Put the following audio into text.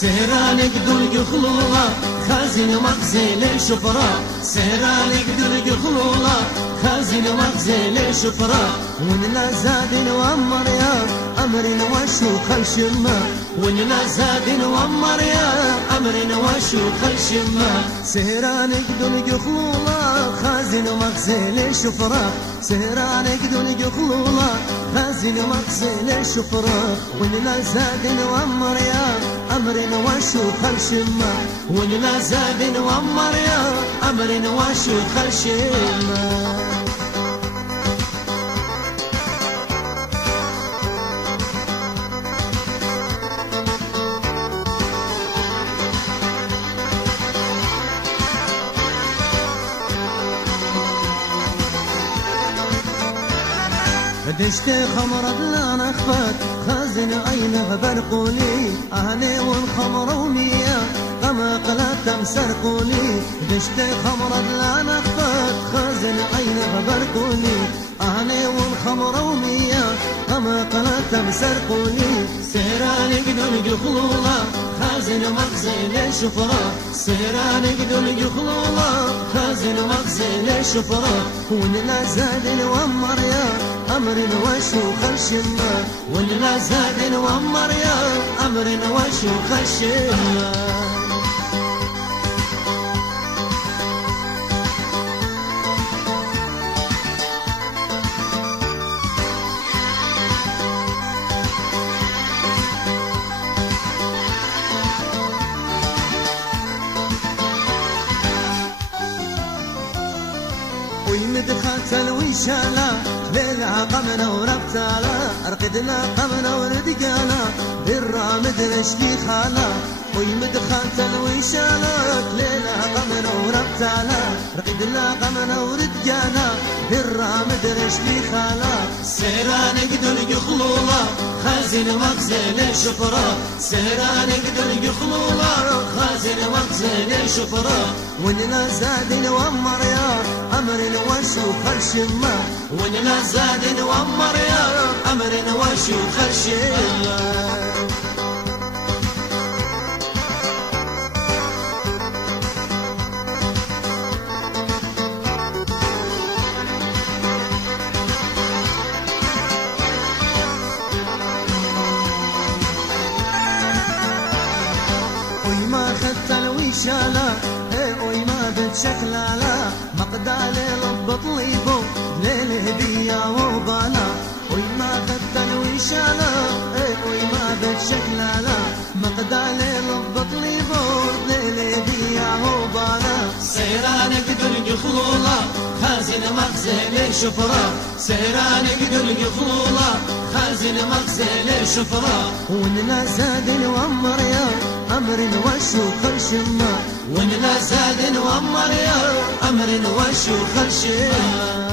سهرانك دول خلولا خازن مغزل شفرا سهرانك دول خلولا خازن مغزل شفرا وننا زاد وامر يا امر وشوخ الشمه وننا زاد وامر يا امر وشوخ الشمه سهرانك دول خلولا خازن مغزل شفرا سهرانك دول خلولا خازن مغزل شفرا وننا زاد وامر يا امر وشوخ الشمه وننا زاد وامر يا امر وشوخ الشمه دشت خمرة لا نخفت خازن عينه برقوني أهلي والخمر ومية كما قلت مسرقوني دشت خمرة لا نخفت خازن عينه برقوني أهلي والخمر ومية كما قلت مسرقوني سهرانك دول خلولا خازن مغزل شفرا سهرانك دول خلولا خازن مغزل شفرا وننا زاد وامر يا امر وشوخ الشمه وننا زاد وامر يا امر وشوخ الشمه ويمدخلت الوشالة ليلها قمنا وربتالا رقدنا قمنا وردقالا برا مدرش لي خالا ويمدخلت الوشالة ليلها قمنا وربتالا رقدنا قمنا وردقالا برا مدرش لي خالا سهرانك دول خلولا خازن مغزل شفرا سهرانك دول خلولا خازن مغزل شفرا وننا زاد وامر يا امر وشوخ الشمه وننا زاد وامر يا امر وشوخ الشمه ويما خدت الوشالة ويما بتشكلالا مقدالي لبط ليبو ليل هدية وبالا ويما خدت الوشالة ويما بتشكلالا مقدالي لبط ليبو ليل هدية وبالا سهرانك دول خلولا خازن مغزل شفرا سهرانك دول خلولا خازن مغزل شفرا وننا زاد وامر يا امر وشوخ الشمه وننا زاد وامر يا امر وشوخ الشمه